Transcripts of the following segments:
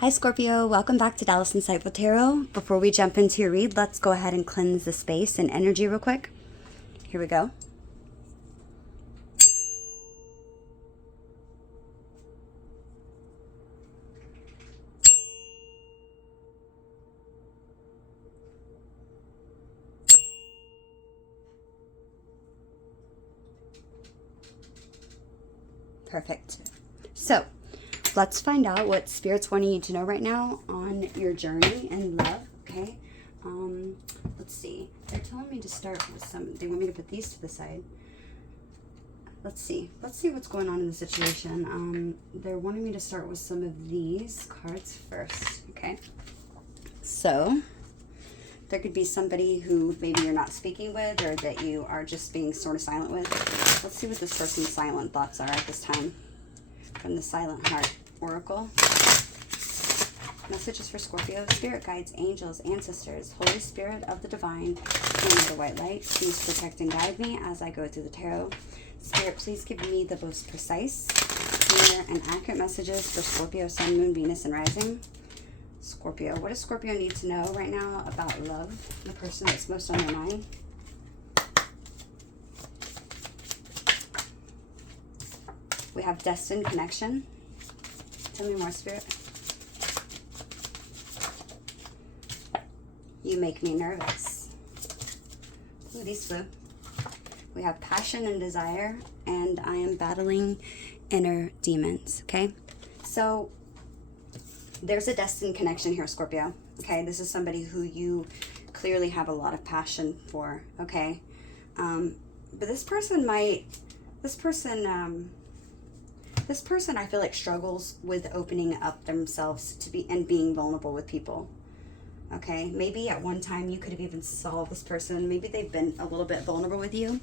Hi Scorpio, welcome back to Dallas Insightful Tarot. Before we jump into your read, let's go ahead and cleanse the space and energy real quick. Here we go. Perfect. So, let's find out what Spirit's wanting you to know right now on your journey in love, okay? Let's see. They're telling me to start with they want me to put these to the side. Let's see what's going on in the situation. They're wanting me to start with some of these cards first, okay? So, there could be somebody who maybe you're not speaking with or that you are just being sort of silent with. Let's see what this person's silent thoughts are at this time. From the Silent Heart Oracle. Messages for Scorpio. Spirit guides, angels, ancestors, Holy Spirit of the Divine, and the white light. Please protect and guide me as I go through the tarot. Spirit, please give me the most precise, clear, and accurate messages for Scorpio, Sun, Moon, Venus, and Rising. Scorpio, what does Scorpio need to know right now about love? The person that's most on their mind. We have destined connection. Tell me more, Spirit. You make me nervous. Ooh, these flew. We have passion and desire, and I am battling inner demons, okay? So, there's a destined connection here, Scorpio, okay? This is somebody who you clearly have a lot of passion for, okay? But this person I feel like struggles with opening up themselves to be and being vulnerable with people. Okay, maybe at one time you could have even saw this person. Maybe they've been a little bit vulnerable with you.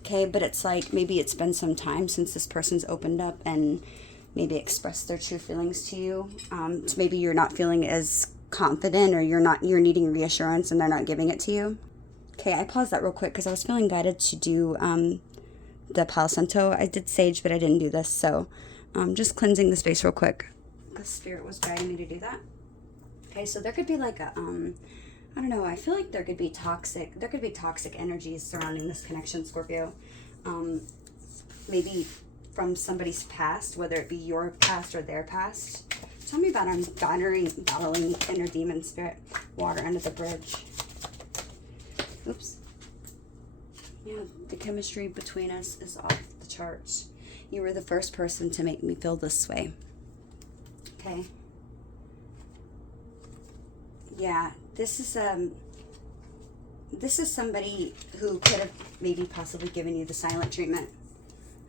Okay, but it's like maybe it's been some time since this person's opened up and maybe expressed their true feelings to you. So maybe you're not feeling as confident, or you're needing reassurance and they're not giving it to you. Okay, I paused that real quick because I was feeling guided to do the Palo Santo. I did Sage, but I didn't do this, so just cleansing the space real quick. The Spirit was guiding me to do that. Okay, so there could be like a, I don't know, I feel like there could be toxic energies surrounding this connection, Scorpio. Maybe from somebody's past, whether it be your past or their past. Tell me about battling inner demon, Spirit. Water under the bridge. Oops. Yeah, the chemistry between us is off the charts. You were the first person to make me feel this way. Okay. Yeah, this is somebody who could have maybe possibly given you the silent treatment.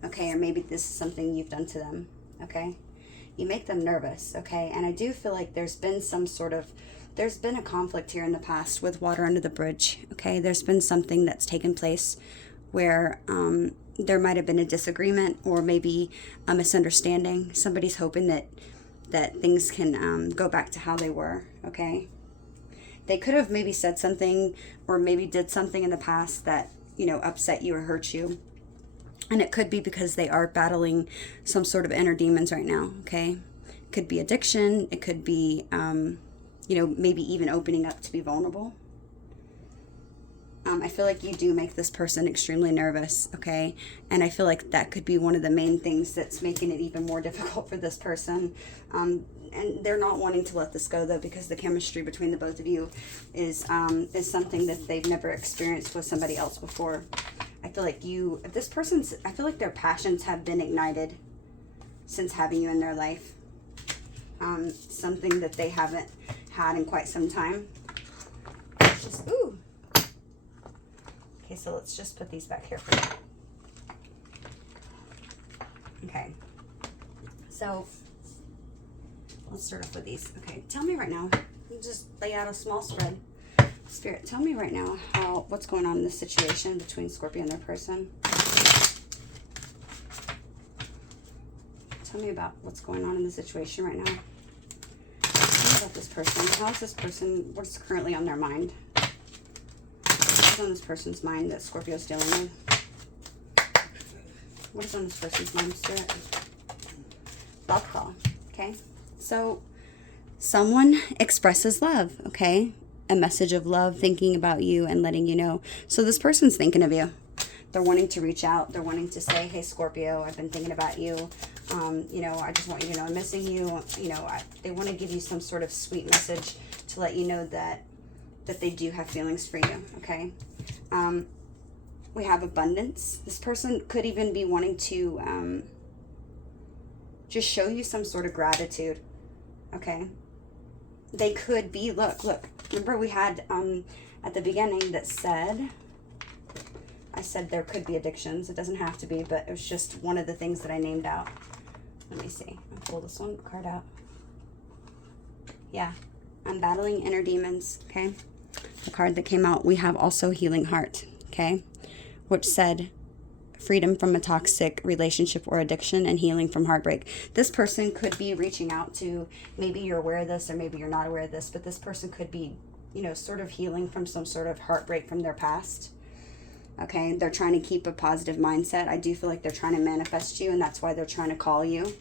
Okay, or maybe this is something you've done to them. Okay. You make them nervous, okay? And I do feel like there's been a conflict here in the past with water under the bridge, okay? There's been something that's taken place where there might have been a disagreement or maybe a misunderstanding. Somebody's hoping that things can go back to how they were, okay? They could have maybe said something or maybe did something in the past that, upset you or hurt you. And it could be because they are battling some sort of inner demons right now, okay? It could be addiction. It could be, maybe even opening up to be vulnerable. I feel like you do make this person extremely nervous, okay? And I feel like that could be one of the main things that's making it even more difficult for this person. And they're not wanting to let this go, though, because the chemistry between the both of you is something that they've never experienced with somebody else before. I feel like I feel like their passions have been ignited since having you in their life. Something that they haven't had in quite some time. Ooh. Okay, so let's just put these back here for now. Okay. So, let's start off with these. Okay, tell me right now. Just lay out a small spread. Spirit, tell me right now what's going on in this situation between Scorpio and their person. Tell me about what's going on in the situation right now. Tell me about this person. How's this person, what's currently on their mind? What's on this person's mind that Scorpio's dealing with? What is on this person's mind, Spirit? Love call. Okay. So someone expresses love, okay? A message of love, thinking about you and letting you know. So this person's thinking of you. They're wanting to reach out. They're wanting to say, hey, Scorpio, I've been thinking about you. You know, I just want you to know I'm missing you. You know, they want to give you some sort of sweet message to let you know that they do have feelings for you, okay? We have abundance. This person could even be wanting to just show you some sort of gratitude, okay? They could be, look, remember we had at the beginning that said, I said there could be addictions. It doesn't have to be, but it was just one of the things that I named out. Let me see. I'll pull this one card out. Yeah, I'm battling inner demons, okay? The card that came out, we have also healing heart, okay? Which said freedom from a toxic relationship or addiction and healing from heartbreak. This person could be reaching out to, maybe you're aware of this or maybe you're not aware of this, but this person could be, you know, sort of healing from some sort of heartbreak from their past. Okay, they're trying to keep a positive mindset. I do feel like they're trying to manifest you, and that's why they're trying to call you.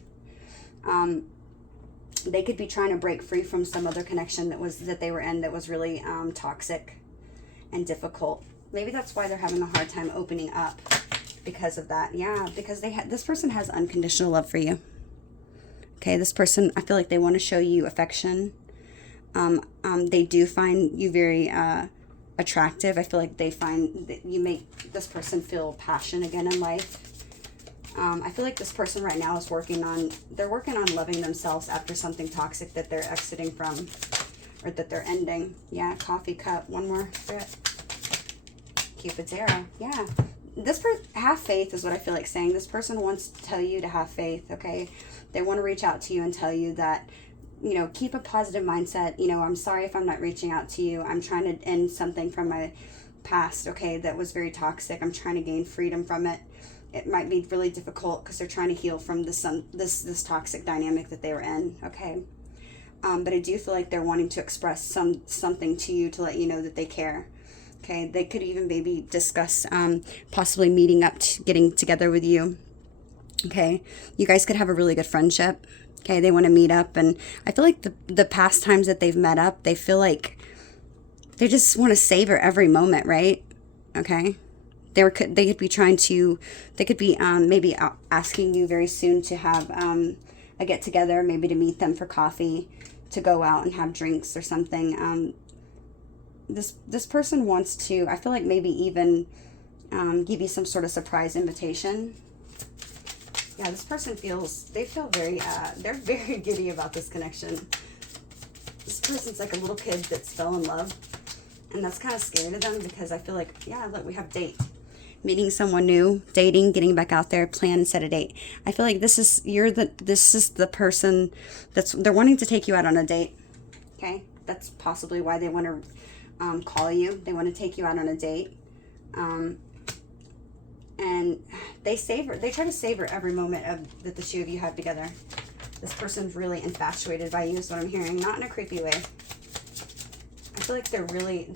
They could be trying to break free from some other connection that they were in that was really toxic and difficult. Maybe that's why they're having a hard time opening up because of that. Yeah, because this person has unconditional love for you. Okay, this person, I feel like they want to show you affection. They do find you very attractive. I feel like they find that you make this person feel passion again in life. I feel like this person right now is working on loving themselves after something toxic that they're exiting from or that they're ending. Yeah, coffee cup. One more strip. Cupid's arrow. Yeah. Have faith is what I feel like saying. This person wants to tell you to have faith, okay? They want to reach out to you and tell you that, you know, keep a positive mindset. You know, I'm sorry if I'm not reaching out to you. I'm trying to end something from my past, okay, that was very toxic. I'm trying to gain freedom from it. It might be really difficult because they're trying to heal from this toxic dynamic that they were in, okay? But I do feel like they're wanting to express something to you to let you know that they care, okay? They could even maybe discuss possibly meeting up, getting together with you, okay? You guys could have a really good friendship. Okay, they want to meet up, and I feel like the past times that they've met up, they feel like they just want to savor every moment, right? Okay, they could be maybe asking you very soon to have a get together, maybe to meet them for coffee, to go out and have drinks or something. This person wants to, I feel like maybe even give you some sort of surprise invitation. Yeah, this person they're very giddy about this connection. This person's like a little kid that's fell in love, and that's kind of scary to them because I feel like, yeah, look, we have date. Meeting someone new, dating, getting back out there, plan and set a date. I feel like this is the person they're wanting to take you out on a date. Okay? That's possibly why they want to call you. They want to take you out on a date. And they try to savor every moment that the two of you have together. This person's really infatuated by you is what I'm hearing. Not in a creepy way. I feel like they really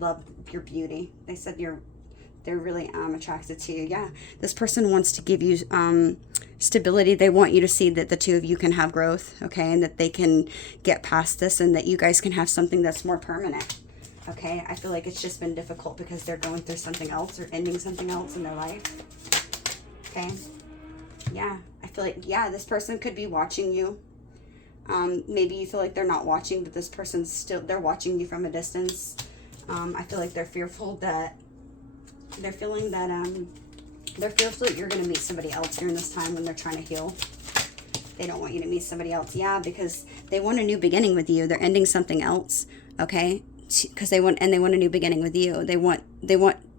love your beauty. They said they're really attracted to you. Yeah. This person wants to give you stability. They want you to see that the two of you can have growth, okay, and that they can get past this and that you guys can have something that's more permanent. Okay, I feel like it's just been difficult because they're going through something else or ending something else in their life. Okay, yeah, I feel like, yeah, this person could be watching you. Maybe you feel like they're not watching, but this person's they're watching you from a distance. I feel like they're fearful that you're going to meet somebody else during this time when they're trying to heal. They don't want you to meet somebody else. Yeah, because they want a new beginning with you. They're ending something else, okay? Because they want a new beginning with you. They want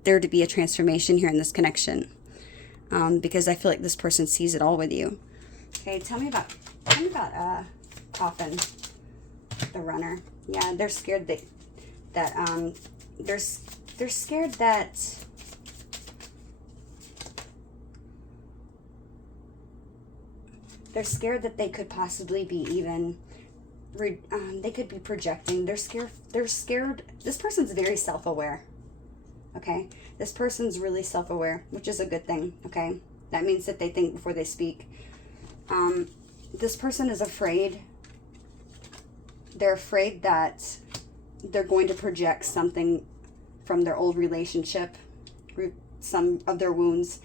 there to be a transformation here in this connection. Because I feel like this person sees it all with you. Okay, tell me about Coffin, the runner. Yeah, they're scared they're scared that they're scared that they could possibly be even they could be projecting. They're scared. This person's very self-aware. Okay, this person's really self-aware, which is a good thing. Okay, that means that they think before they speak. This person is afraid they're afraid that they're going to project something from their old relationship, some of their wounds,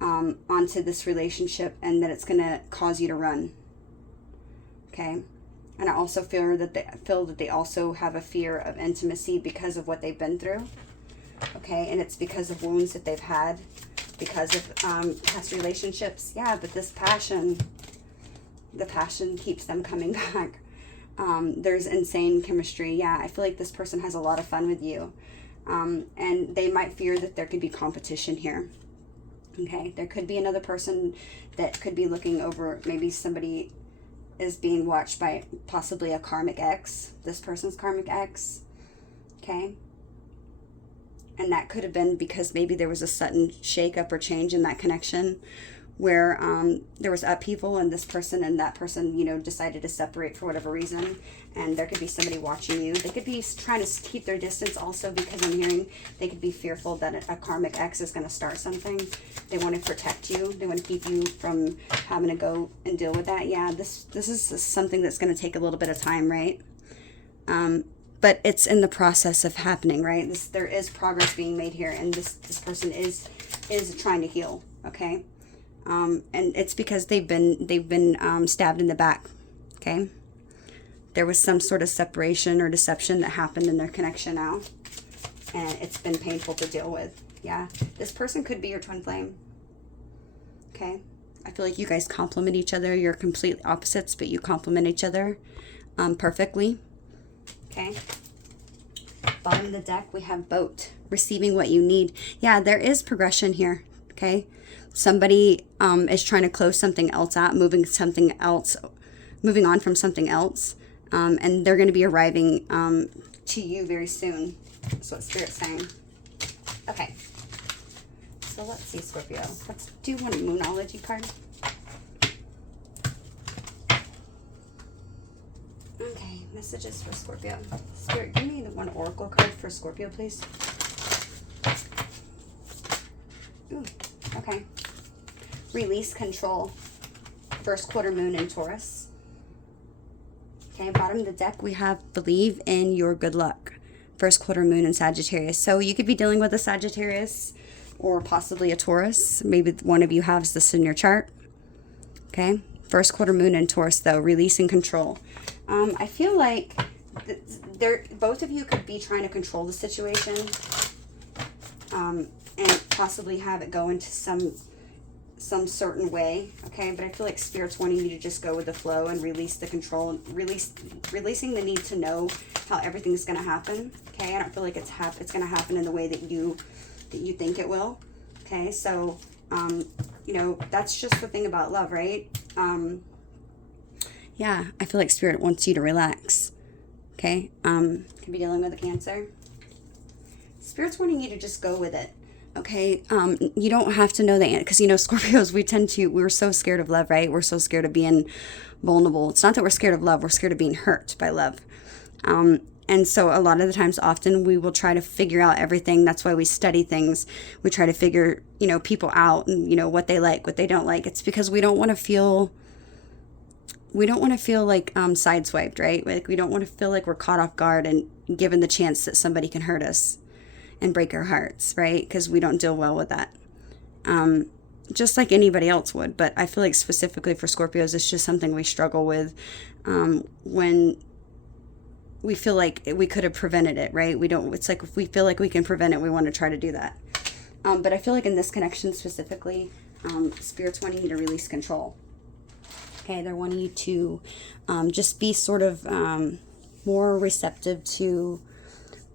onto this relationship, and that it's going to cause you to run. Okay? And I also feel that they also have a fear of intimacy because of what they've been through. Okay? And it's because of wounds that they've had, because of past relationships. Yeah, but this passion, the passion keeps them coming back. There's insane chemistry. Yeah, I feel like this person has a lot of fun with you. And they might fear that there could be competition here. Okay, there could be another person that could be looking over, maybe somebody is being watched by possibly a karmic ex, this person's karmic ex. Okay, and that could have been because maybe there was a sudden shakeup or change in that connection, where there was upheaval, and this person and that person, you know, decided to separate for whatever reason. And there could be somebody watching you. They could be trying to keep their distance also, because I'm hearing they could be fearful that a karmic ex is going to start something. They want to protect you. They want to keep you from having to go and deal with that. Yeah, this is something that's going to take a little bit of time, right? But it's in the process of happening, right? There is progress being made here, and this person is trying to heal, okay? And it's because they've been stabbed in the back, okay? There was some sort of separation or deception that happened in their connection now, and it's been painful to deal with. Yeah, this person could be your twin flame, okay? I feel like you guys complement each other. You're complete opposites, but you complement each other perfectly, okay? Bottom of the deck, we have boat, receiving what you need. Yeah, there is progression here, okay? Somebody is trying to close something else out, moving on from something else, and they're going to be arriving to you very soon. That's what Spirit's saying. Okay, so let's see, Scorpio. Let's do one Moonology card. Okay, messages for Scorpio. Spirit, give me the one Oracle card for Scorpio, please. Ooh, okay. Release control. First quarter moon in Taurus. Okay, bottom of the deck, we have believe in your good luck. First quarter moon in Sagittarius. So you could be dealing with a Sagittarius or possibly a Taurus. Maybe one of you has this in your chart. Okay, first quarter moon in Taurus, though, releasing control. I feel like both of you could be trying to control the situation, and possibly have it go into some certain way, okay? But I feel like Spirit's wanting you to just go with the flow and release the control, releasing the need to know how everything's going to happen, okay? I don't feel like it's going to happen in the way that you think it will, okay? So, you know, that's just the thing about love, right? Yeah, I feel like Spirit wants you to relax, okay? Could be dealing with a Cancer. Spirit's wanting you to just go with it. Okay, you don't have to know the answer, because, you know, Scorpios, we're so scared of love, right? We're so scared of being vulnerable. It's not that we're scared of love, we're scared of being hurt by love. And so a lot of the times, often, we will try to figure out everything. That's why we study things. We try to figure, you know, people out, and, you know, what they like, what they don't like. It's because we don't want to feel like sideswiped, right? Like, we don't want to feel like we're caught off guard and given the chance that somebody can hurt us and break our hearts, right? Because we don't deal well with that. Just like anybody else would. But I feel like specifically for Scorpios, it's just something we struggle with when we feel like we could have prevented it, right? It's like if we feel like we can prevent it, we want to try to do that. But I feel like in this connection specifically, Spirit's wanting you to release control. Okay, they're wanting you to just be sort of more receptive to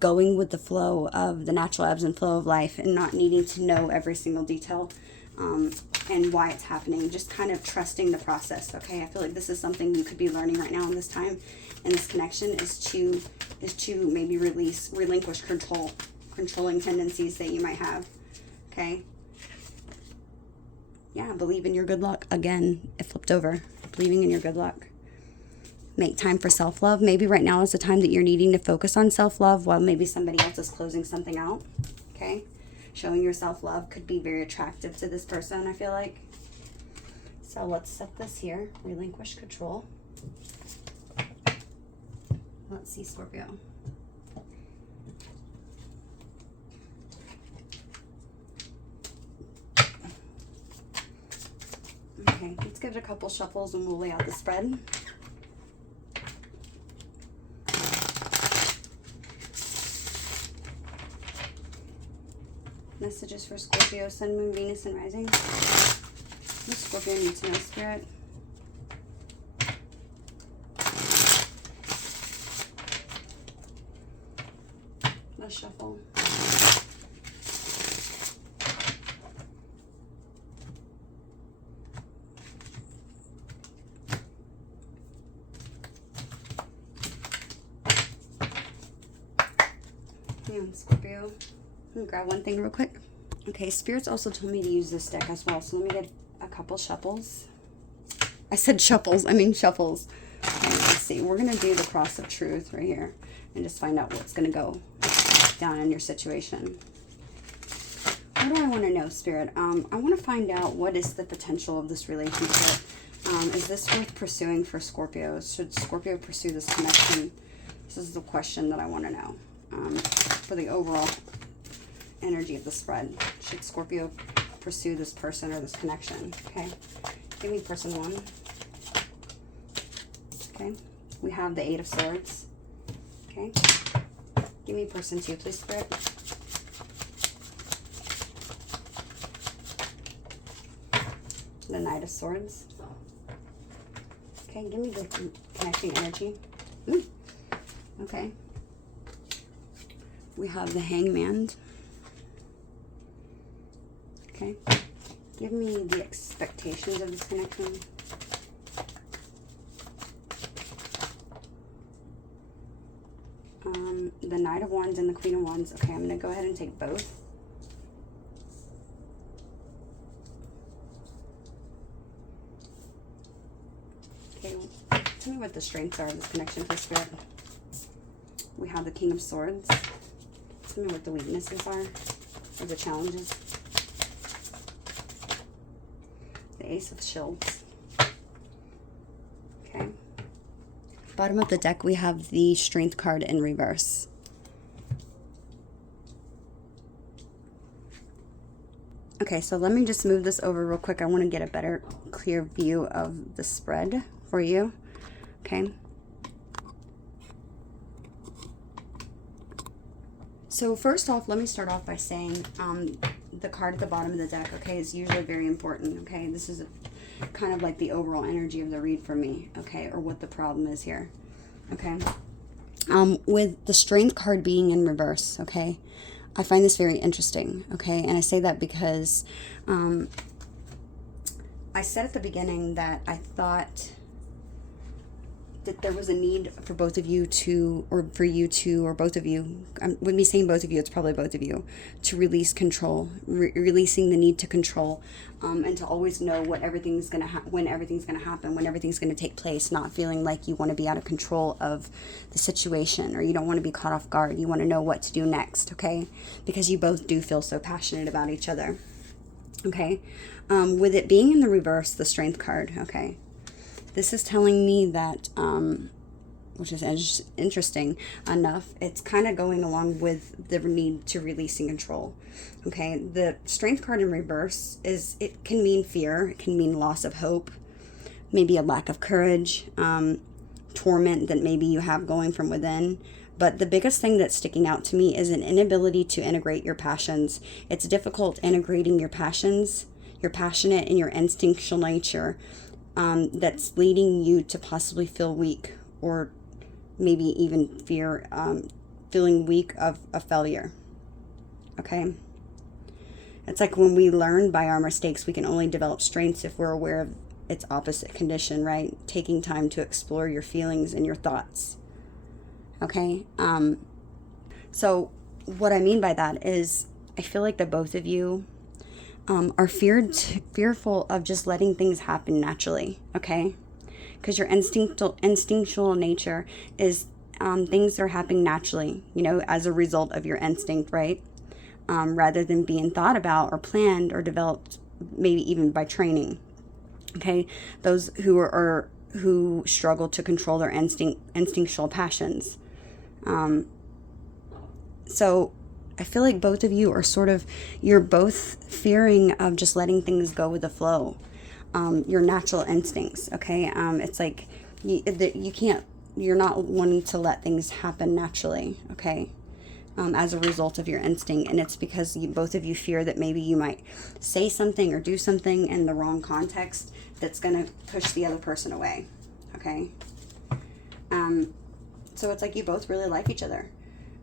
going with the flow of the natural ebbs and flow of life, and not needing to know every single detail and why it's happening. Just kind of trusting the process, okay? I feel like this is something you could be learning right now in this time, and this connection is to maybe relinquish controlling tendencies that you might have, okay? Yeah, believe in your good luck. Again, it flipped over. Believing in your good luck. Make time for self-love. Maybe right now is the time that you're needing to focus on self-love while maybe somebody else is closing something out. Okay? Showing your self-love could be very attractive to this person, I feel like. So let's set this here. Relinquish control. Let's see, Scorpio. Okay, let's give it a couple shuffles and we'll lay out the spread. Messages for Scorpio, Sun, Moon, Venus, and Rising. What Scorpio needs to know, Spirit? Let's shuffle. And Scorpio. I'm gonna grab one thing real quick. Okay, Spirit's also told me to use this deck as well, so let me get a couple shuffles. I said shuffles, I mean shuffles. Okay, let's see, we're gonna do the cross of truth right here and just find out what's gonna go down in your situation. What do I want to know, Spirit? I want to find out what is the potential of this relationship. Is this worth pursuing for Scorpio? Should Scorpio pursue this connection? This is the question that I want to know. For the overall energy of the spread. Should Scorpio pursue this person or this connection? Okay. Give me person one. Okay. We have the Eight of Swords. Okay. Give me person two, please, Spirit. The Knight of Swords. Okay, give me the connecting energy. Okay. We have the Hangman. Okay. Give me the expectations of this connection. The Knight of Wands and the Queen of Wands. Okay, I'm going to go ahead and take both. Okay, tell me what the strengths are of this connection for Spirit. We have the King of Swords. Tell me what the weaknesses are, or the challenges. The Ace of Shields. Okay. Bottom of the deck, we have the Strength card in reverse. Okay, so let me just move this over real quick. I want to get a better, clear view of the spread for you. Okay. So first off, let me start off by saying the card at the bottom of the deck, okay, is usually very important, okay? This is kind of like the overall energy of the read for me, okay, or what the problem is here, okay? With the Strength card being in reverse, okay, I find this very interesting, okay? And I say that because I said at the beginning that I thought that there was a need for both of you to, or for you to, or both of you, with me saying both of you, it's probably both of you, to release control, releasing the need to control, and to always know what everything's going to when everything's going to happen, when everything's going to take place, not feeling like you want to be out of control of the situation, or you don't want to be caught off guard. You want to know what to do next, okay? Because you both do feel so passionate about each other, okay? With it being in the reverse, the Strength card, okay? This is telling me that, which is interesting enough, it's kind of going along with the need to release and control. Okay, the Strength card in reverse it can mean fear, it can mean loss of hope, maybe a lack of courage, torment that maybe you have going from within. But the biggest thing that's sticking out to me is an inability to integrate your passions. It's difficult integrating your passions, your passionate and your instinctual nature. That's leading you to possibly feel weak, or maybe even fear, feeling weak of a failure. Okay? It's like when we learn by our mistakes, we can only develop strengths if we're aware of its opposite condition, right? Taking time to explore your feelings and your thoughts. Okay? So what I mean by that is I feel like the both of you are fearful of just letting things happen naturally, okay? Because your instinctual nature is things are happening naturally, you know, as a result of your instinct, right? Rather than being thought about or planned or developed, maybe even by training, okay? Those who who struggle to control their instinctual passions. So I feel like both of you are you're both fearing of just letting things go with the flow. Your natural instincts, okay? It's like you're not wanting to let things happen naturally, okay? As a result of your instinct. And it's because both of you fear that maybe you might say something or do something in the wrong context that's going to push the other person away, okay? So it's like you both really like each other,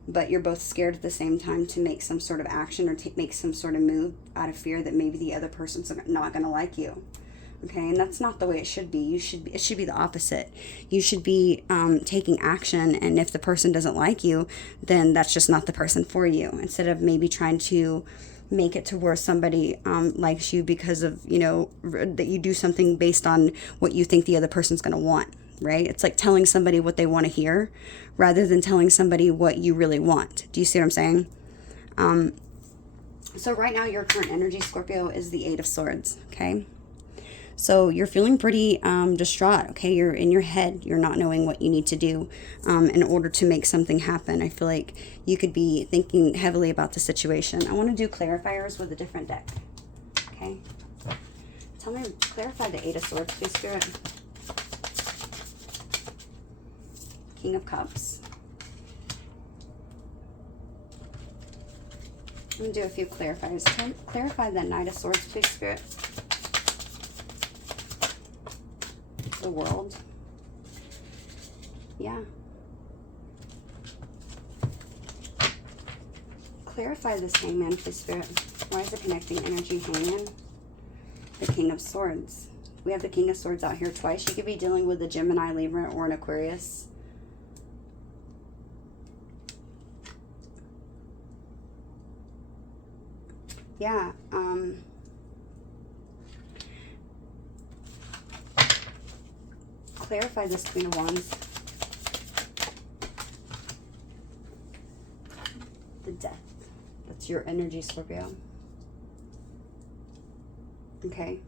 but you're both scared at the same time to make some sort of action or make some sort of move out of fear that maybe the other person's not going to like you. Okay, and that's not the way it should be. It should be the opposite. You should be taking action, and if the person doesn't like you, then that's just not the person for you. Instead of maybe trying to make it to where somebody likes you because of, that you do something based on what you think the other person's going to want, right? It's like telling somebody what they want to hear rather than telling somebody what you really want. Do you see what I'm saying? So right now, your current energy, Scorpio, is the Eight of Swords, okay? So you're feeling pretty distraught, okay? You're in your head. You're not knowing what you need to do in order to make something happen. I feel like you could be thinking heavily about the situation. I want to do clarifiers with a different deck, okay? Tell me, clarify the Eight of Swords, please, Spirit. King of Cups. I'm going to do a few clarifiers. Clarify the Knight of Swords, please, Spirit. The World. Yeah. Clarify this Hangman, please, Spirit. Why is the connecting energy Hangman? The King of Swords. We have the King of Swords out here twice. You could be dealing with a Gemini, Libra, or an Aquarius. Yeah. Clarify this Queen of Wands. The Death. That's your energy, Scorpio. Okay.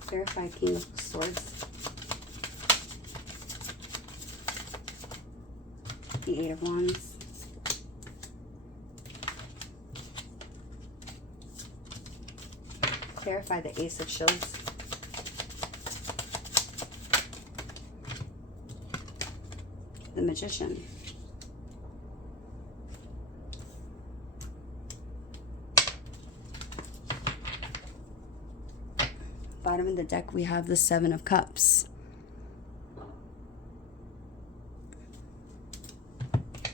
Clarify King of Swords. The Eight of Wands. Clarify the Ace of Shields. The Magician. Bottom of the deck, we have the Seven of Cups.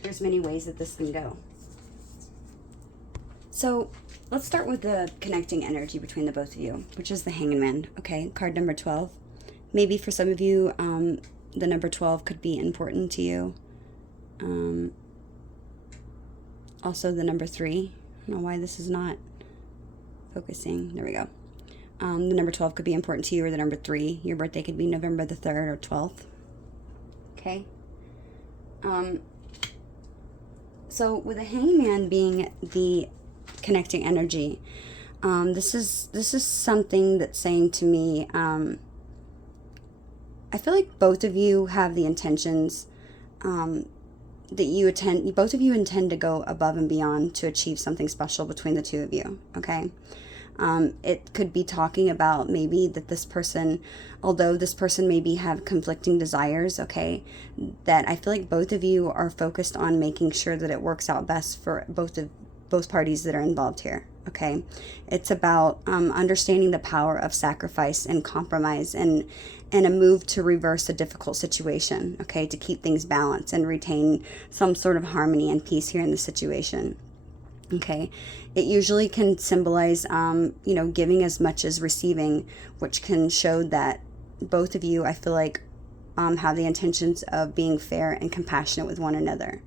There's many ways that this can go. So let's start with the connecting energy between the both of you, which is the Hangman. Okay, card number 12. Maybe for some of you, the number 12 could be important to you. Also the number 3. I don't know why this is not focusing. There we go. The number 12 could be important to you, or the number 3. Your birthday could be November the 3rd or 12th. Okay. So with the Hangman being the connecting energy, this is something that's saying to me, I feel like both of you have the intentions that both of you intend to go above and beyond to achieve something special between the two of you, okay? It could be talking about maybe that this person, although this person maybe have conflicting desires, okay, that I feel like both of you are focused on making sure that it works out best for both parties that are involved here, okay? It's about understanding the power of sacrifice and compromise and a move to reverse a difficult situation, okay, to keep things balanced and retain some sort of harmony and peace here in the situation. Okay, it usually can symbolize, giving as much as receiving, which can show that both of you, I feel like, have the intentions of being fair and compassionate with one another.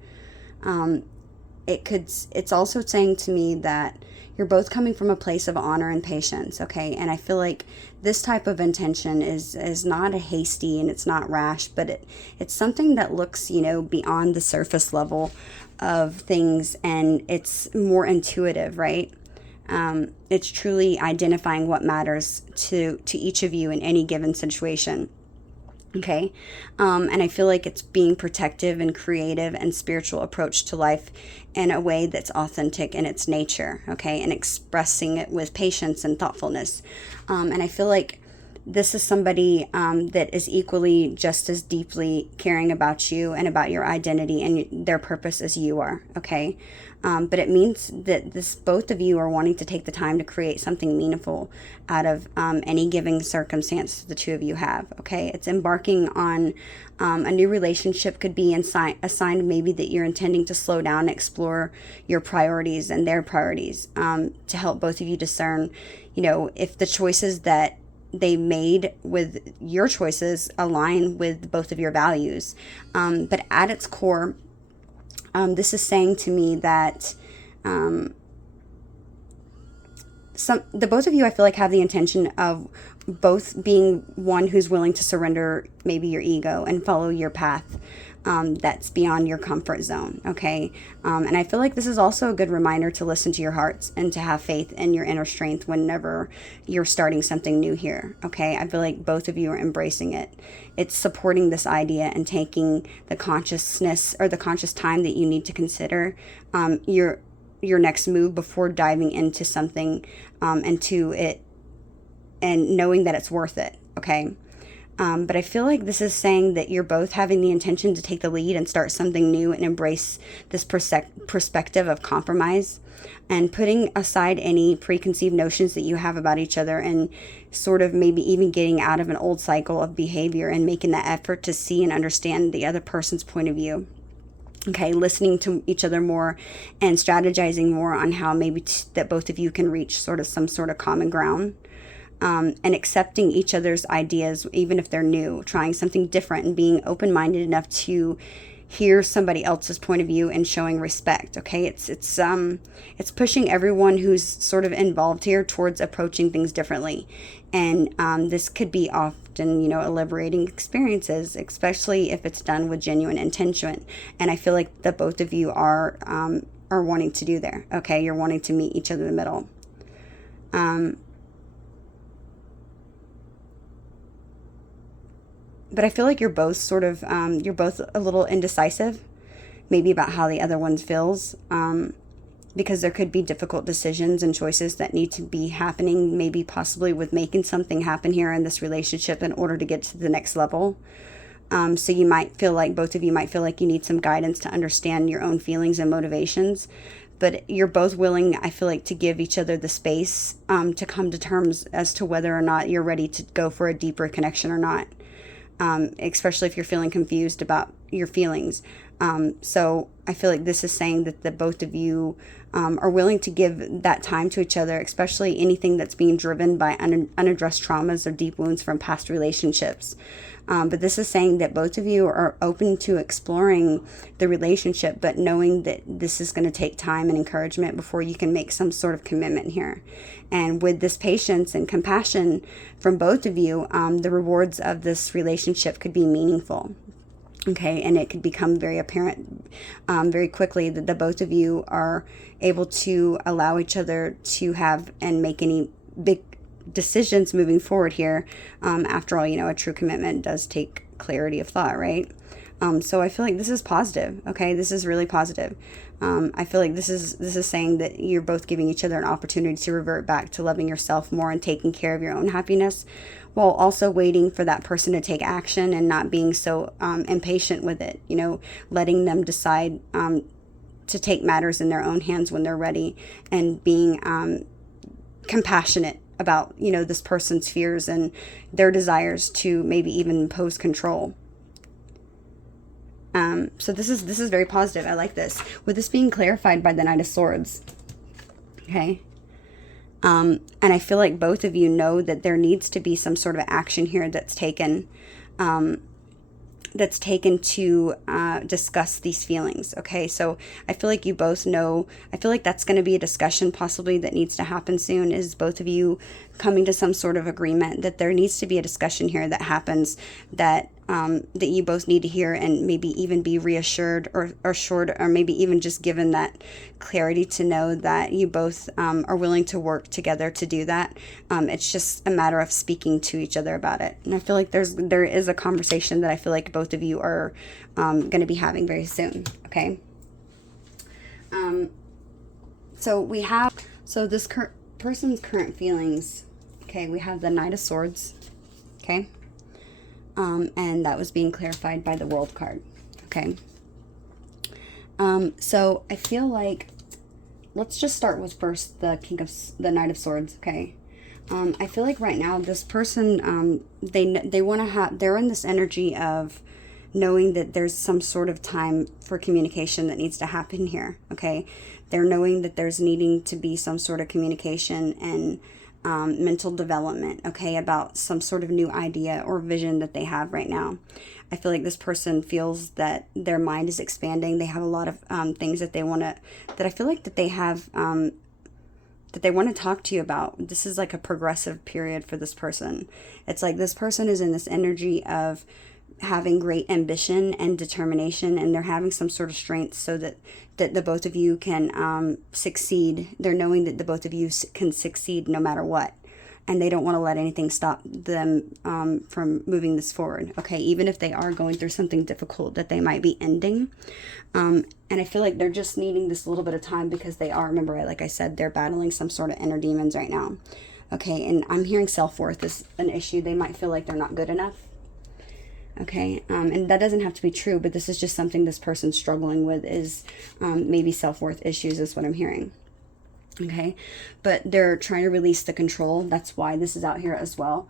It's also saying to me that you're both coming from a place of honor and patience, okay? And I feel like this type of intention is not a hasty and it's not rash, but it's something that looks, beyond the surface level of things, and it's more intuitive, right? it's truly identifying what matters to each of you in any given situation. Okay. And I feel like it's being protective and creative and spiritual approach to life in a way that's authentic in its nature. Okay. And expressing it with patience and thoughtfulness. And I feel like this is somebody that is equally just as deeply caring about you and about your identity and their purpose as you are. Okay. But it means that both of you are wanting to take the time to create something meaningful out of any given circumstance the two of you have. Okay, it's embarking on a new relationship. Could be a sign maybe that you're intending to slow down and explore your priorities and their priorities, to help both of you discern, if the choices that they made with your choices align with both of your values. But at its core, this is saying to me that the both of you, I feel like, have the intention of both being one who's willing to surrender maybe your ego and follow your path that's beyond your comfort zone. Okay. And I feel like this is also a good reminder to listen to your hearts and to have faith in your inner strength whenever you're starting something new here. Okay. I feel like both of you are embracing it. It's supporting this idea and taking the consciousness or the conscious time that you need to consider your next move before diving into something, into it, and knowing that it's worth it. Okay. But I feel like this is saying that you're both having the intention to take the lead and start something new and embrace this perspective of compromise and putting aside any preconceived notions that you have about each other, and sort of maybe even getting out of an old cycle of behavior and making that effort to see and understand the other person's point of view. Okay, listening to each other more and strategizing more on how maybe that both of you can reach some sort of common ground. And accepting each other's ideas, even if they're new, trying something different and being open-minded enough to hear somebody else's point of view and showing respect. Okay, it's pushing everyone who's sort of involved here towards approaching things differently, and this could be often, liberating experiences, especially if it's done with genuine intention. And I feel like that both of you are wanting to do there. Okay, you're wanting to meet each other in the middle. But I feel like you're both you're both a little indecisive, maybe about how the other one feels, because there could be difficult decisions and choices that need to be happening, maybe possibly with making something happen here in this relationship in order to get to the next level. So you might feel like, both of you might feel like you need some guidance to understand your own feelings and motivations. But you're both willing, I feel like, to give each other the space to come to terms as to whether or not you're ready to go for a deeper connection or not. Especially if you're feeling confused about your feelings. So I feel like this is saying that the both of you are willing to give that time to each other, especially anything that's being driven by unaddressed traumas or deep wounds from past relationships. But this is saying that both of you are open to exploring the relationship, but knowing that this is going to take time and encouragement before you can make some sort of commitment here. And with this patience and compassion from both of you, the rewards of this relationship could be meaningful. Okay, and it could become very apparent very quickly that the both of you are able to allow each other to have and make any big decisions moving forward here. After all, a true commitment does take clarity of thought, right? So I feel like this is positive. Okay, this is really positive. I feel like this is saying that you're both giving each other an opportunity to revert back to loving yourself more and taking care of your own happiness, while also waiting for that person to take action and not being so impatient with it. Letting them decide to take matters in their own hands when they're ready, and being compassionate about this person's fears and their desires to maybe even impose control. So this is very positive. I like this, with this being clarified by the Knight of Swords. Okay. And I feel like both of you know that there needs to be some sort of action here that's taken to discuss these feelings. Okay, so I feel like you both know, I feel like that's going to be a discussion possibly that needs to happen soon, is both of you coming to some sort of agreement that there needs to be a discussion here that happens that that you both need to hear, and maybe even be reassured or assured, or maybe even just given that clarity to know that you both are willing to work together to do that. It's just a matter of speaking to each other about it. And I feel like there is a conversation that I feel like both of you are going to be having very soon. Okay. So this person's current feelings. Okay, we have the Knight of Swords. Okay. And that was being clarified by the World card. Okay. So I feel like, let's just start with first the Knight of Swords. Okay. I feel like right now this person, they want to have, they're in this energy of knowing that there's some sort of time for communication that needs to happen here. Okay. They're knowing that there's needing to be some sort of communication and mental development, okay, about some sort of new idea or vision that they have right now. I feel like this person feels that their mind is expanding. They have a lot of things that they want to, that I feel like that they have, that they want to talk to you about. This is like a progressive period for this person. It's like this person is in this energy of having great ambition and determination, and they're having some sort of strength so that the both of you can succeed. They're knowing that the both of you can succeed no matter what, and they don't want to let anything stop them from moving this forward. Okay, even if they are going through something difficult that they might be ending, and I feel like they're just needing this little bit of time because they are, remember, like I said, they're battling some sort of inner demons right now. Okay, and I'm hearing self-worth is an issue. They might feel like they're not good enough. Okay, and that doesn't have to be true, but this is just something this person's struggling with, is maybe self-worth issues is what I'm hearing. Okay, but they're trying to release the control. That's why this is out here as well,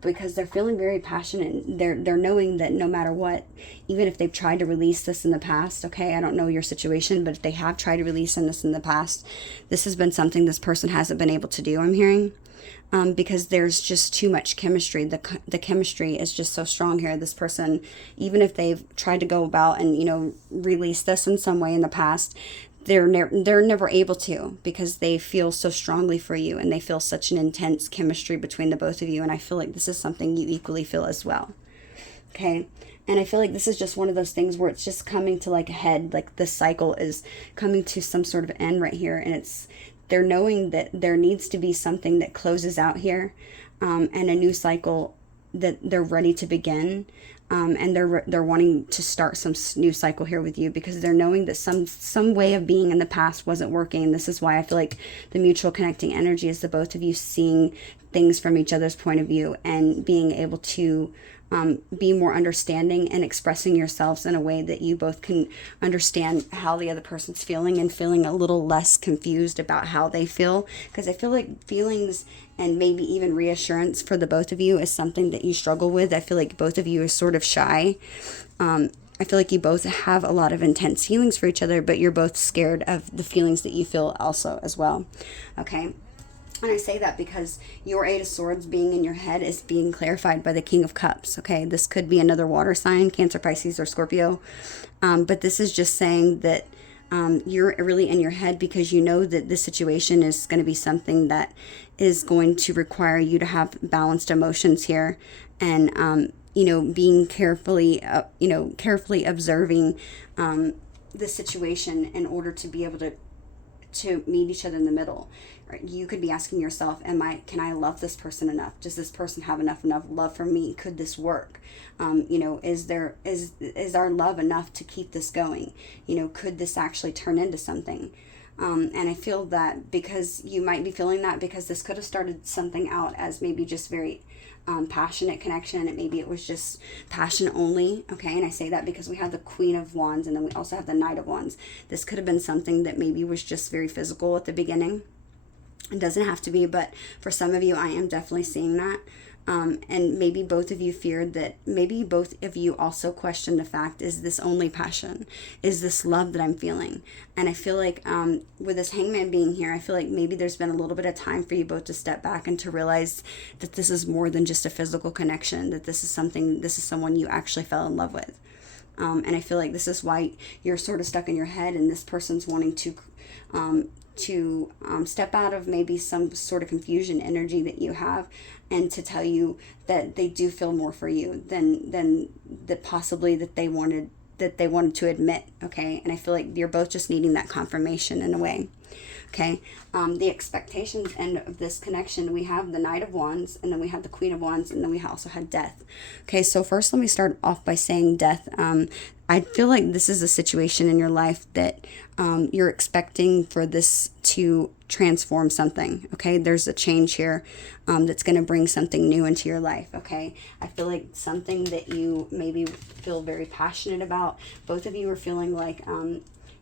because they're feeling very passionate. They're knowing that no matter what, even if they've tried to release this in the past, okay, I don't know your situation, but if they have tried to release this in the past, this has been something this person hasn't been able to do, I'm hearing. Because there's just too much chemistry. The chemistry is just so strong here. This person, even if they've tried to go about and, you know, release this in some way in the past, they're never able to, because they feel so strongly for you, and they feel such an intense chemistry between the both of you. And I feel like this is something you equally feel as well. Okay. And I feel like this is just one of those things where it's just coming to like a head, like the cycle is coming to some sort of end right here. And they're knowing that there needs to be something that closes out here, and a new cycle that they're ready to begin. And they're wanting to start some new cycle here with you, because they're knowing that some way of being in the past wasn't working. This is why I feel like the mutual connecting energy is the both of you seeing things from each other's point of view and being able to be more understanding and expressing yourselves in a way that you both can understand how the other person's feeling, and feeling a little less confused about how they feel. Because I feel like feelings and maybe even reassurance for the both of you is something that you struggle with. I feel like both of you are sort of shy. I feel like you both have a lot of intense feelings for each other, but you're both scared of the feelings that you feel also as well. Okay. And I say that because your Eight of Swords being in your head is being clarified by the King of Cups. Okay, this could be another water sign, Cancer, Pisces, or Scorpio. But this is just saying that you're really in your head because you know that this situation is going to be something that is going to require you to have balanced emotions here. And, you know, being carefully observing the situation in order to be able to meet each other in the middle. Right? You could be asking yourself, can I love this person enough? Does this person have enough love for me? Could this work? You know, is our love enough to keep this going? You know, could this actually turn into something? And I feel that because you might be feeling that, because this could have started something out as maybe just very passionate connection, and maybe it was just passion only. Okay, and I say that because we have the Queen of Wands, and then we also have the Knight of Wands. This could have been something that maybe was just very physical at the beginning. It doesn't have to be, but for some of you, I am definitely seeing that. And maybe both of you feared that, maybe both of you also questioned the fact, is this only passion? Is this love that I'm feeling? And I feel like with this Hangman being here, I feel like maybe there's been a little bit of time for you both to step back and to realize that this is more than just a physical connection, that this is someone you actually fell in love with. And I feel like this is why you're sort of stuck in your head, and this person's wanting to step out of maybe some sort of confusion energy that you have, and to tell you that they do feel more for you than that possibly that they wanted to admit. Okay, and I feel like you're both just needing that confirmation in a way. Okay, the expectations end of this connection, we have the Knight of Wands, and then we have the Queen of Wands, and then we also had Death. Okay, so first let me start off by saying Death. I feel like this is a situation in your life that you're expecting for this to transform something. Okay, there's a change here that's going to bring something new into your life. Okay, I feel like something that you maybe feel very passionate about. Both of you are feeling like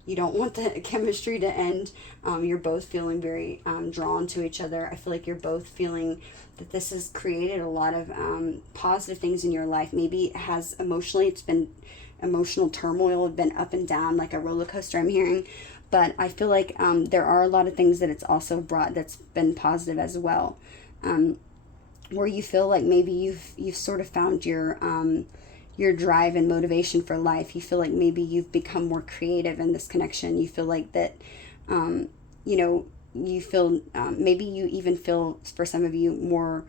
you don't want the chemistry to end. You're both feeling very drawn to each other. I feel like you're both feeling that this has created a lot of positive things in your life. Maybe it has emotionally, it's been emotional turmoil, have been up and down like a roller coaster, I'm hearing. But I feel like there are a lot of things that it's also brought that's been positive as well. Where you feel like maybe you've sort of found your drive and motivation for life. You feel like maybe you've become more creative in this connection. You feel like that, you feel, maybe you even feel, for some of you, more,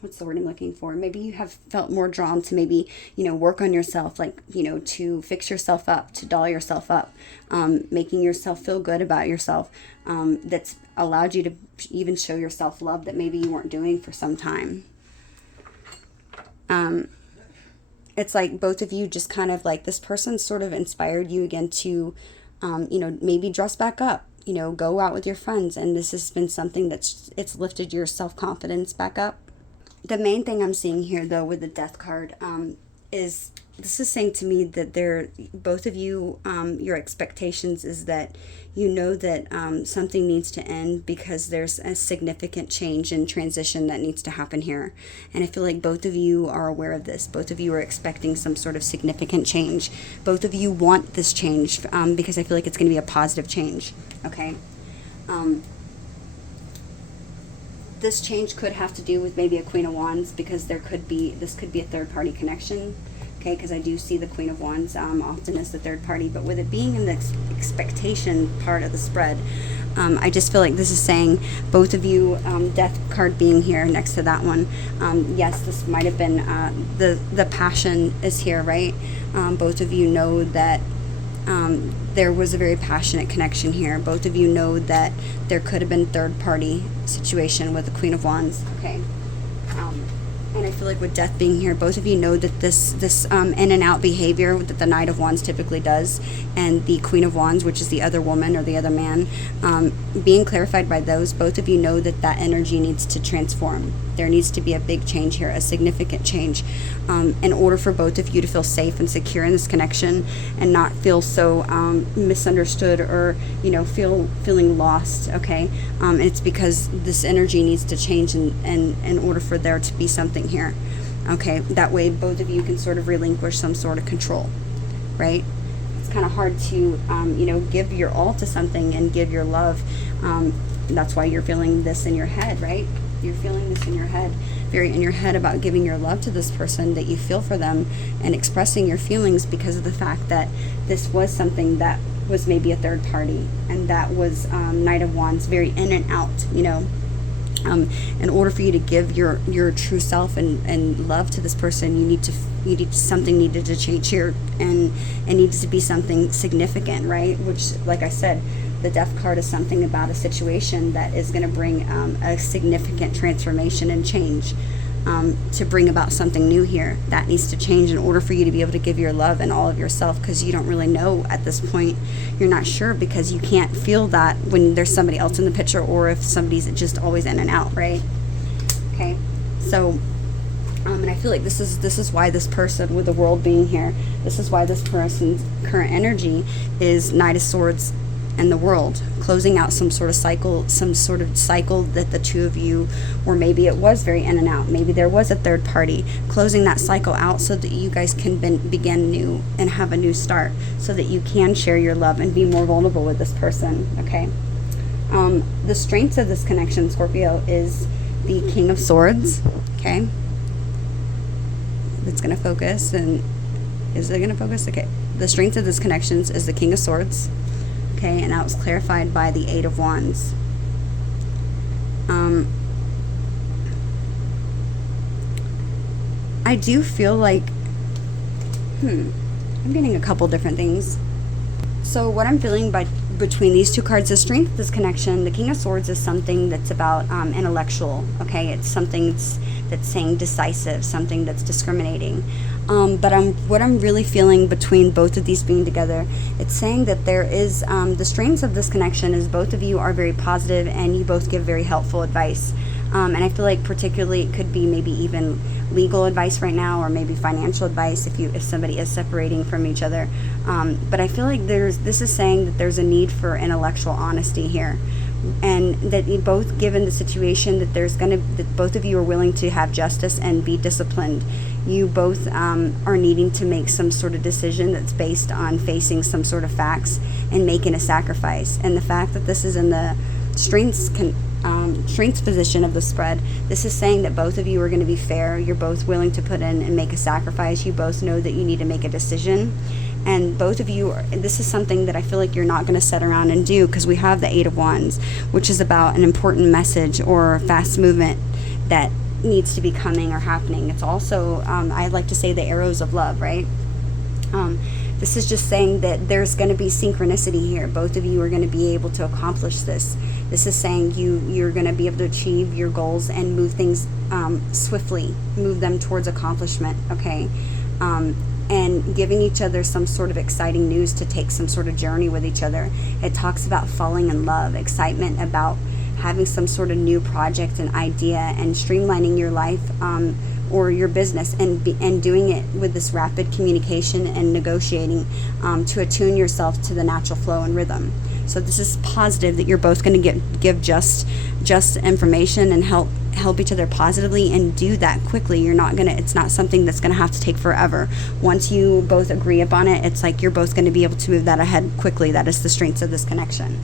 what's the word I'm looking for? Maybe you have felt more drawn to maybe, work on yourself, like, to fix yourself up, to doll yourself up, making yourself feel good about yourself. That's allowed you to even show yourself love that maybe you weren't doing for some time. It's like both of you just kind of like, this person sort of inspired you again to, maybe dress back up, go out with your friends. And this has been something it's lifted your self-confidence back up. The main thing I'm seeing here, though, with the Death card, is this is saying to me that both of you, your expectations is that that something needs to end because there's a significant change and transition that needs to happen here. And I feel like both of you are aware of this. Both of you are expecting some sort of significant change. Both of you want this change because I feel like it's going to be a positive change. Okay. This change could have to do with maybe a Queen of Wands, because this could be a third party connection. Okay, because I do see the Queen of Wands often as the third party, but with it being in the expectation part of the spread, I just feel like this is saying both of you, Death card being here next to that one, yes, this might have been the passion is here, right? Both of you know that there was a very passionate connection here. Both of you know that there could have been third party situation with the Queen of Wands. Okay. And I feel like with Death being here, both of you know that this in and out behavior that the Knight of Wands typically does, and the Queen of Wands, which is the other woman or the other man, being clarified by those, both of you know that energy needs to transform. There needs to be a big change here, a significant change, in order for both of you to feel safe and secure in this connection and not feel so misunderstood or feeling lost. Okay, it's because this energy needs to change in order for there to be something here. Okay, that way both of you can sort of relinquish some sort of control, right? It's kind of hard to give your all to something and give your love. That's why you're feeling this in your head, right? You're feeling this in your head, very in your head, about giving your love to this person, that you feel for them and expressing your feelings, because of the fact that this was something that was maybe a third party, and that was Knight of Wands, very in and out, in order for you to give your true self and love to this person, something needed to change here, and it needs to be something significant, right? Which, like I said, the Death card is something about a situation that is going to bring a significant transformation and change, to bring about something new here. That needs to change in order for you to be able to give your love and all of yourself, because you don't really know at this point. You're not sure, because you can't feel that when there's somebody else in the picture, or if somebody's just always in and out, right? Okay, so and I feel like this is why this person, with the World being here, this is why this person's current energy is Knight of Swords and the World, closing out some sort of cycle that the two of you, or maybe it was very in and out, maybe there was a third party, closing that cycle out so that you guys can begin new and have a new start, so that you can share your love and be more vulnerable with this person. Okay, the strengths of this connection, Scorpio, is the King of Swords. Okay, it's going to focus, and is it going to focus? Okay, the strength of this connection is the King of Swords. okay? And that was clarified by the Eight of Wands. I do feel like, I'm getting a couple different things. So what I'm feeling between these two cards, the strength of this connection, the King of Swords is something that's about intellectual, okay? It's something that's saying decisive, something that's discriminating. But what I'm really feeling between both of these being together, it's saying that there is, the strengths of this connection is both of you are very positive and you both give very helpful advice. And I feel like particularly it could be maybe even legal advice right now, or maybe financial advice if somebody is separating from each other. But I feel like this is saying that there's a need for intellectual honesty here, and that you both, given the situation, that both of you are willing to have justice and be disciplined. You both are needing to make some sort of decision that's based on facing some sort of facts and making a sacrifice. And the fact that this is in the strengths position of the spread, this is saying that both of you are going to be fair. You're both willing to put in and make a sacrifice. You both know that you need to make a decision, and both of you this is something that I feel like you're not going to sit around and do, because we have the Eight of Wands, which is about an important message or fast movement that needs to be coming or happening. It's also I like to say the arrows of love, right? This is just saying that there's going to be synchronicity here. Both of you are going to be able to accomplish this. This is saying you're going to be able to achieve your goals and move things swiftly, move them towards accomplishment, okay? And giving each other some sort of exciting news to take some sort of journey with each other. It talks about falling in love, excitement about having some sort of new project and idea, and streamlining your life or your business, and doing it with this rapid communication and negotiating to attune yourself to the natural flow and rhythm. So this is positive that you're both going to give just information and help each other positively, and do that quickly. It's not something that's going to have to take forever. Once you both agree upon it, it's like you're both going to be able to move that ahead quickly. That is the strengths of this connection.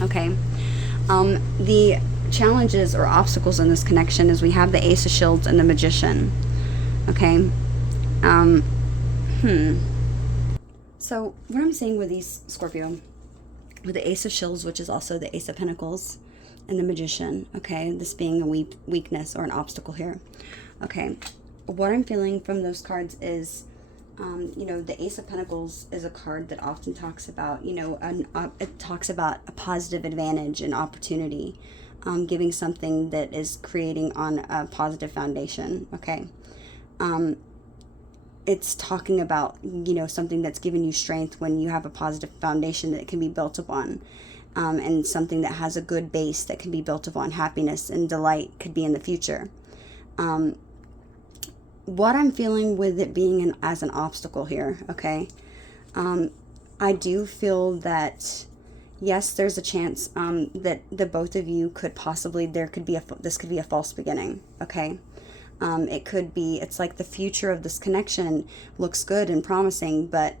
Okay. The challenges or obstacles in this connection is we have the Ace of Shields and the Magician. Okay. So what I'm saying with these, Scorpio, with the Ace of Shields, which is also the Ace of Pentacles, and the Magician, okay, this being a weakness or an obstacle here. Okay, what I'm feeling from those cards is, the Ace of Pentacles is a card that often talks about, it talks about a positive advantage and opportunity, giving something that is creating on a positive foundation, okay? It's talking about, something that's giving you strength when you have a positive foundation that can be built upon, and something that has a good base that can be built upon. Happiness and delight could be in the future. What I'm feeling with it being as an obstacle here, okay, I do feel that, yes, there's a chance that the both of you could possibly, this could be a false beginning, okay? It could be, it's like the future of this connection looks good and promising, but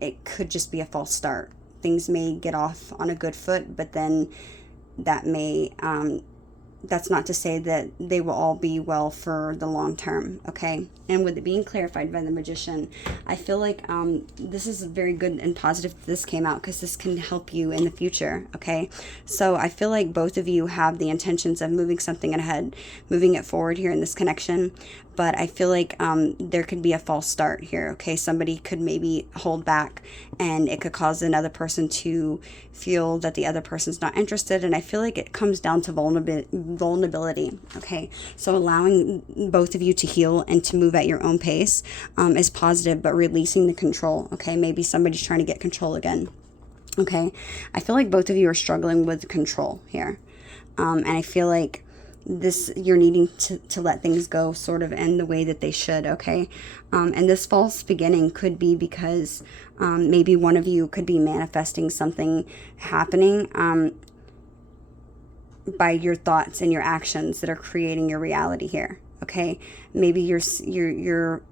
it could just be a false start. Things may get off on a good foot, but then that may, that's not to say that they will all be well for the long term, okay? And with it being clarified by the Magician, I feel like this is very good and positive that this came out, because this can help you in the future, okay? So I feel like both of you have the intentions of moving something ahead, moving it forward here in this connection, but I feel like there could be a false start here, okay? Somebody could maybe hold back, and it could cause another person to feel that the other person's not interested, and I feel like it comes down to vulnerability, okay? So allowing both of you to heal and to move at your own pace is positive, but releasing the control, okay? Maybe somebody's trying to get control again, okay? I feel like both of you are struggling with control here, and I feel like you're needing to let things go sort of in the way that they should, okay? And this false beginning could be because maybe one of you could be manifesting something happening by your thoughts and your actions that are creating your reality here, okay? Maybe you're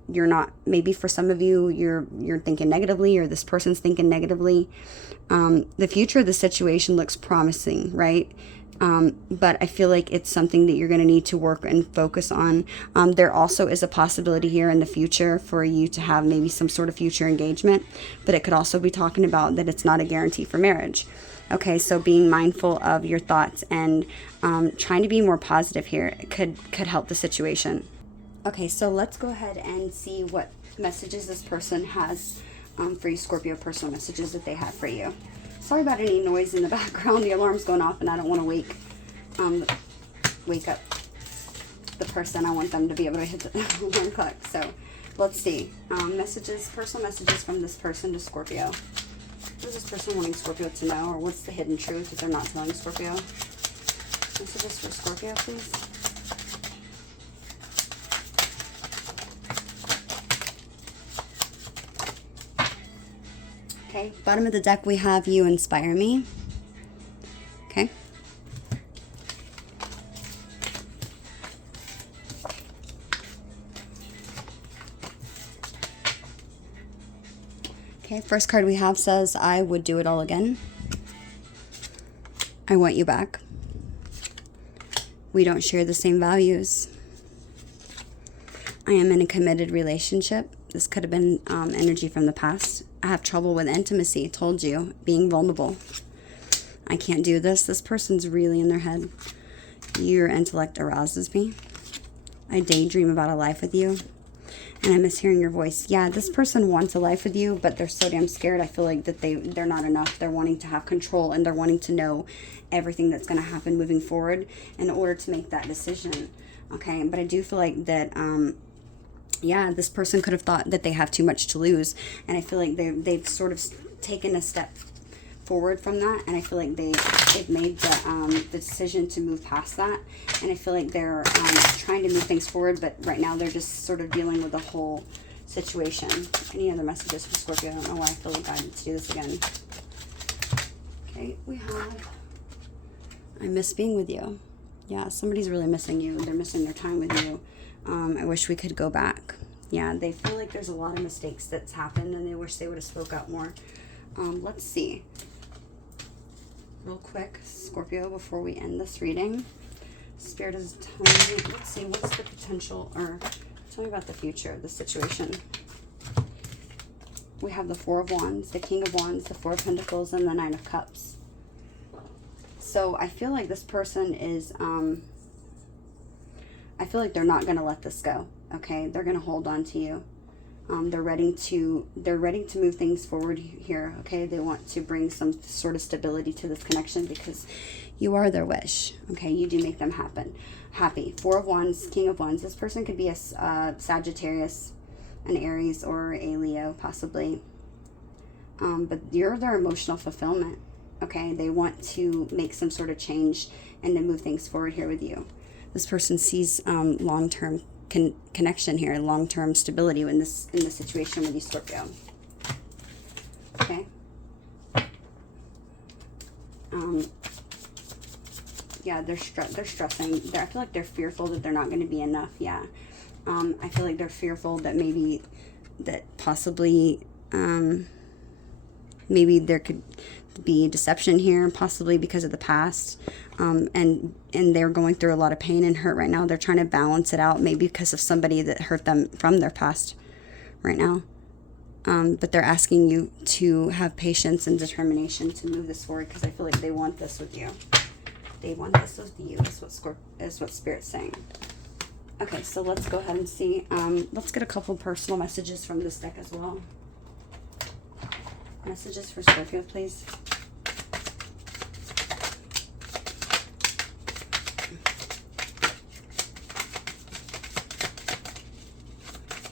not, maybe for some of you you're thinking negatively, or this person's thinking negatively. The future of the situation looks promising, right? But I feel like it's something that you're going to need to work and focus on. There also is a possibility here in the future for you to have maybe some sort of future engagement, but it could also be talking about that it's not a guarantee for marriage. Okay, so being mindful of your thoughts and trying to be more positive here could help the situation. Okay, so let's go ahead and see what messages this person has for you, Scorpio, personal messages that they have for you. Sorry about any noise in the background. The alarm's going off and I don't want to wake up the person. I want them to be able to hit the alarm clock. So let's see. Messages, personal messages from this person to Scorpio. What is this person wanting Scorpio to know, or what's the hidden truth that they're not telling Scorpio? Messages for Scorpio, please. Okay, bottom of the deck we have you inspire me. Okay. Okay, first card we have says, I would do it all again. I want you back. We don't share the same values. I am in a committed relationship. This could have been energy from the past. I have trouble with intimacy, told you, being vulnerable. I can't do this. This person's really in their head. Your intellect arouses me. I daydream about a life with you. And I miss hearing your voice. Yeah, this person wants a life with you, but they're so damn scared. I feel like that they're not enough. They're wanting to have control, and they're wanting to know everything that's going to happen moving forward in order to make that decision. Okay, but I do feel like that... yeah, this person could have thought that they have too much to lose, and I feel like they've sort of taken a step forward from that, and I feel like they've made the decision to move past that, and I feel like they're trying to move things forward, but right now they're just sort of dealing with the whole situation. Any other messages for Scorpio? I don't know why I feel like I need to do this again. Okay, we have, I miss being with you. Yeah, somebody's really missing you. They're missing their time with you. I wish we could go back. Yeah, they feel like there's a lot of mistakes that's happened, and they wish they would have spoke out more. Let's see. Real quick, Scorpio, before we end this reading. Spirit is telling me, let's see, what's the potential, or tell me about the future of the situation. We have the Four of Wands, the King of Wands, the Four of Pentacles, and the Nine of Cups. So I feel like this person is... I feel like they're not going to let this go. Okay, they're going to hold on to you. They're ready to move things forward here. Okay, they want to bring some sort of stability to this connection because you are their wish. Okay, you do make them happy. Four of Wands, King of Wands. This person could be a Sagittarius, an Aries, or a Leo, possibly. But you're their emotional fulfillment. Okay, they want to make some sort of change and to move things forward here with you. This person sees long-term connection here, long-term stability in this situation with you, Scorpio. Okay. Yeah, they're stressing. I feel like they're fearful that they're not going to be enough. Yeah. I feel like they're fearful that possibly maybe there could be deception here, possibly because of the past. And they're going through a lot of pain and hurt right now. They're trying to balance it out, maybe because of somebody that hurt them from their past right now. But they're asking you to have patience and determination to move this forward because I feel like they want this with you. They want this with you. Is what Spirit's saying. Okay, so let's go ahead and see. Let's get a couple personal messages from this deck as well. Messages for Scorpio, please.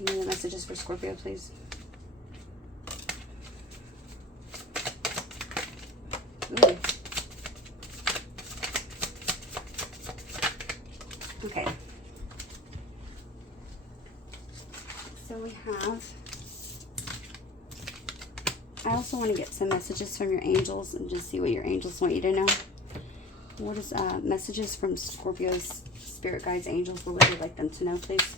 Any other messages for Scorpio, please? Ooh. Okay. So we have... I also want to get some messages from your angels and just see what your angels want you to know. What is messages from Scorpio's spirit guides, angels? What would you like them to know, please?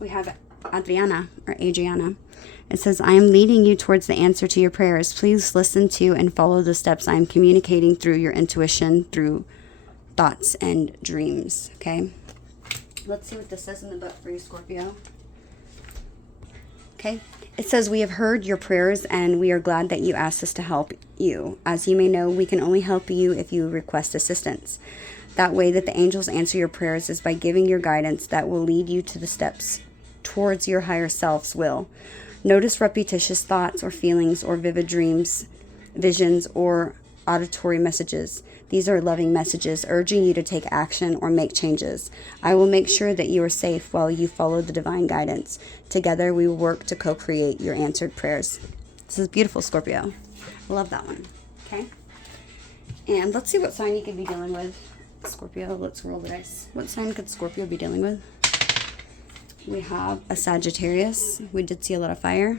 We have Adriana, It says, I am leading you towards the answer to your prayers. Please listen to and follow the steps I am communicating through your intuition, through thoughts and dreams. Okay? Let's see what this says in the book for you, Scorpio. Okay? It says, we have heard your prayers and we are glad that you asked us to help you. As you may know, we can only help you if you request assistance. That way that the angels answer your prayers is by giving your guidance that will lead you to the steps towards your higher self's will. Notice repetitious thoughts or feelings or vivid dreams, visions, or auditory messages. These are loving messages urging you to take action or make changes. I will make sure that you are safe while you follow the divine guidance. Together we will work to co-create your answered prayers. This is beautiful, Scorpio. I love that one. Okay? And let's see what sign you could be dealing with. Scorpio, let's roll the dice. What sign could Scorpio be dealing with? We have a Sagittarius. We did see a lot of fire.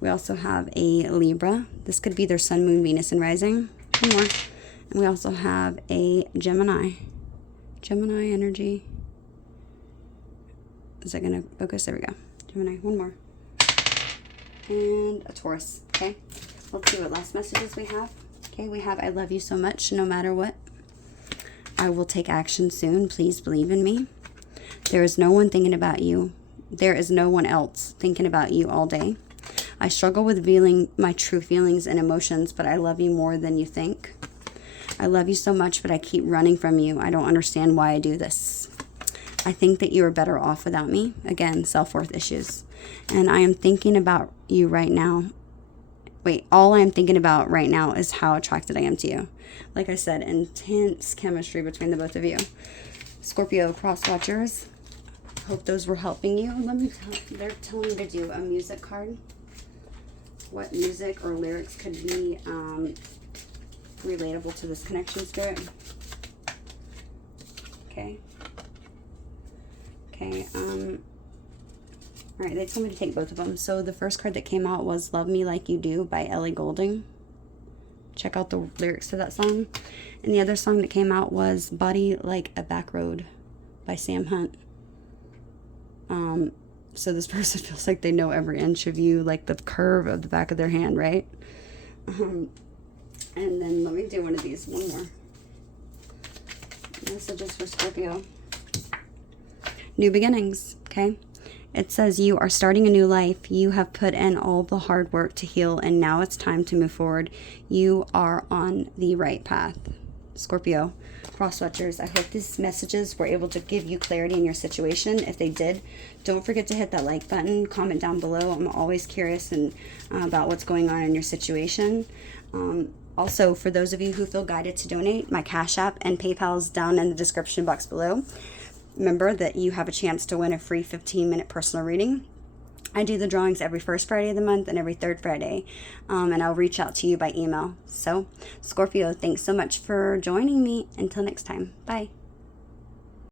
We also have a Libra. This could be their sun, moon, Venus, and rising. One more. And we also have a Gemini. Gemini energy. Is that going to focus? There we go. Gemini. One more. And a Taurus. Okay. Let's see what last messages we have. Okay. We have, I love you so much no matter what. I will take action soon. Please believe in me. There is no one thinking about you. There is no one else thinking about you all day. I struggle with revealing my true feelings and emotions, but I love you more than you think. I love you so much, but I keep running from you. I don't understand why I do this. I think that you are better off without me. Again, self-worth issues. And I am thinking about you right now. Wait, all I am thinking about right now is how attracted I am to you. Like I said, intense chemistry between the both of you. Scorpio cross watchers. Hope those were helping you. Let me tell, they're telling me to do a music card. What music or lyrics could be relatable to this connection, Spirit? Okay. Okay. All right, they told me to take both of them. So the first card that came out was Love Me Like You Do by Ellie Goulding. Check out the lyrics to that song. And the other song that came out was Body Like a Back Road by Sam Hunt. So this person feels like they know every inch of you, like the curve of the back of their hand, right? And then let me do one of these. One more. Messages for Scorpio. New beginnings, okay? It says you are starting a new life. You have put in all the hard work to heal, and now it's time to move forward. You are on the right path. Scorpio, cross-watchers, I hope these messages were able to give you clarity in your situation. If they did, don't forget to hit that like button, comment down below. I'm always curious about what's going on in your situation. Also, for those of you who feel guided to donate, my Cash App and PayPal is down in the description box below. Remember that you have a chance to win a free 15-minute personal reading. I do the drawings every first Friday of the month and every third Friday, and I'll reach out to you by email. So, Scorpio, thanks so much for joining me. Until next time, bye.